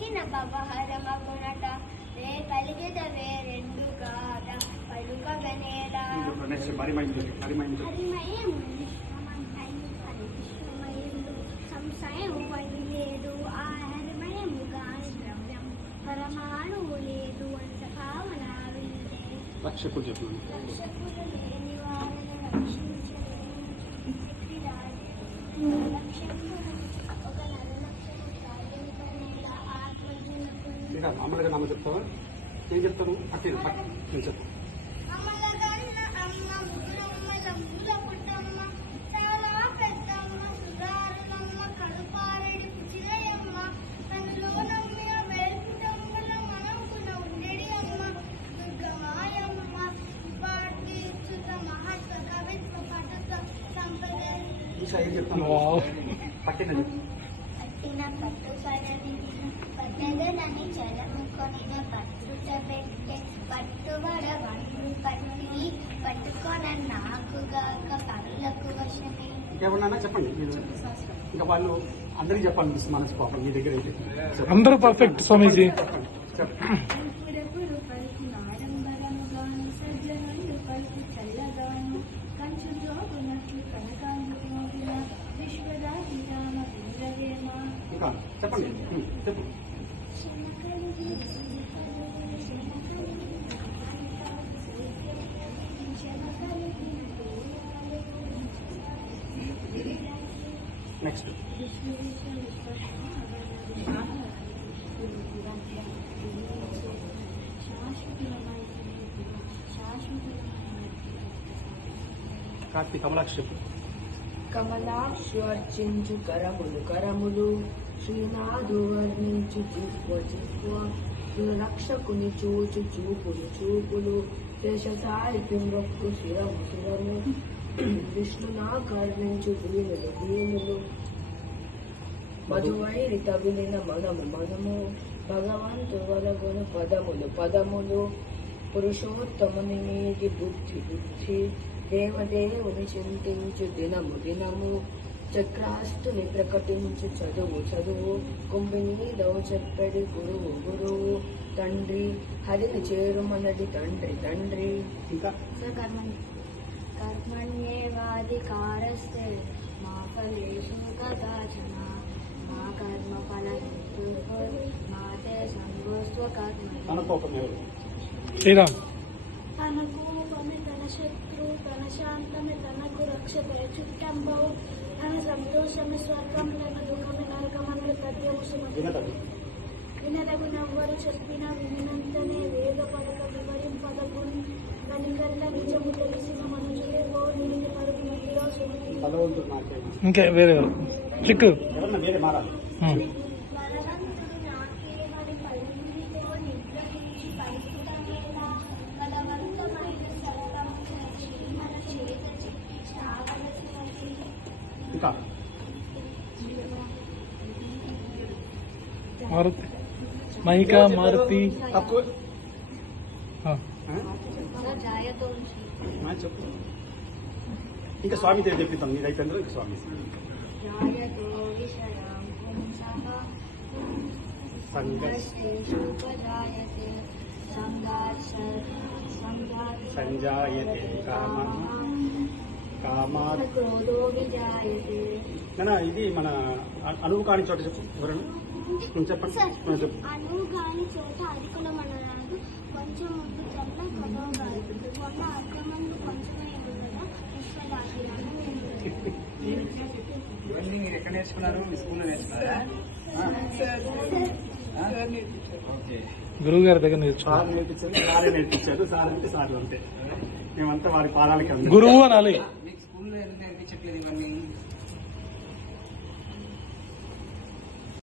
పలికిన భవహరమగునట రే పలికిదవే రెండు కాట పలుకగనేలా సంశయం లేదు ఆ హరిమయము కాని ద్రవ్యం పరమాణువు లేదు అంత భావన వింటే రక్షకుడు లేని వారిని రక్షించలేని ఒక నరలక్ష్యము సాధించనేలా ఆత్మజనకు మామూలుగా నామ చెప్తావా ఏం చెప్తాను అట్లా నేను చెప్తాను ఏం చెప్తాను పట్టినది పట్టిన పట్టు సరని పట్టదనని చలముకొనిన పట్టుట పెట్టే పట్టుబడ వండు పట్టి పట్టుకొన నాకుగాక పనులకు వశమే. ఇంకేమన్నా చెప్పండి మీరు ఇంకా వాళ్ళు అందరికి చెప్పాలనిపిస్తుంది మనసు పాపం మీ దగ్గర అయితే అందరూ పర్ఫెక్ట్ స్వామీజీ. ఎప్పుడెప్పుడు పలికి నాడంబరముగాను సజ్జనులు పలికి చల్లగాను కంచు జోగునట్లు కనకాంతి మోగిన విశ్వదాసి రామ వీరవేమ. ఇంకా చెప్పండి చెప్పు నెక్స్ట్ కార్తీక్ కమలాక్షి చెప్పు. కమలాక్షర్చించు కరములు కరములు శ్రీనాథు వర్ణించు జిహ్వ జిహ్వ రక్షకుని చూచు చూపులు చూపులు దేశసారికి మొక్కు శిరము శిరము విష్ణునా కర్ణించు భీములు భీములు మధువైరి తగిలిన మనము మనము భగవంతు వలగున పదములు పదములు పురుషోత్తముని మీది బుద్ధి బుద్ధి దేవదేవుని చింతించు దినము దినము చక్రాస్తుని ప్రకటించు చదువు చదువు కుంభినీలో చెప్పడి గురువు గురువు తండ్రి హరిని చేరుమనడి తండ్రి తండ్రి. ఇంకా కర్మణ్యేవాధికారస్తే మా ఫలేషు కదాచన మా కర్మ ఫలహేతు మాతే సంగోస్వ కర్మ. శ్రీరామ్ తన కోపమే తన శత్రు తన శాంతమే తనకు రక్షపే చుట్టంబవు తన సంతోషమే స్వర్గం తన దుఃఖమే నరకమని ప్రత్యవసరం వినదగు నవ్వరు చెప్పిన వినంతనే వేగ పడక వివరింపదగుని కనికరణ నిజము తెలిసిన మనుషులే ఓ నిలిని పరుగు మధ్యలో ఇంకా వేరే చిక్కు వేరే మారాలి. బలవంతుడు నాకేమని పలువురితో నిగ్రహించి పలుకుటమేలా బలవంతమైన సర్వం మన చేత చిక్కి చావలసినది. ఇంకా మారుతి మహిక మారుతి తక్కువ జాయతోంచి చెప్పు. ఇంకా స్వామి పేరు చెప్పిస్తాం మీరు అయిపోయిందో ఇంకా స్వామి జాయతో విషయాం పుంసః సంగస్తేషుపజాయతే సంజాయతే కామాత్ క్రోధో విజాయతే. ఇది మన అనువు కాని చోట చెప్పు ఎవరన్నా చెప్పండి చెప్పు. అనువు కాని చోట అధికులమనరాదు కొంచెం ముందు చల్ల కదవగాదు మొన్న అర్థమందు కొంచెమే కదా విశ్వదాభిరాను. ఇవన్నీ మీరు ఎక్కడ నేర్చుకున్నారు? మీ స్కూల్లో నేర్చుకున్నారా? గురువు గారి దగ్గర నేర్చుకో. సార్ నేర్పించారు సారే నేర్పించారు సార్ అంటే సార్లు అంతే మేమంతా వారి పాదాలకి గురువు అనాలి. మీకు స్కూల్లో ఎందుకు నేర్పించట్లేదు ఇవన్నీ?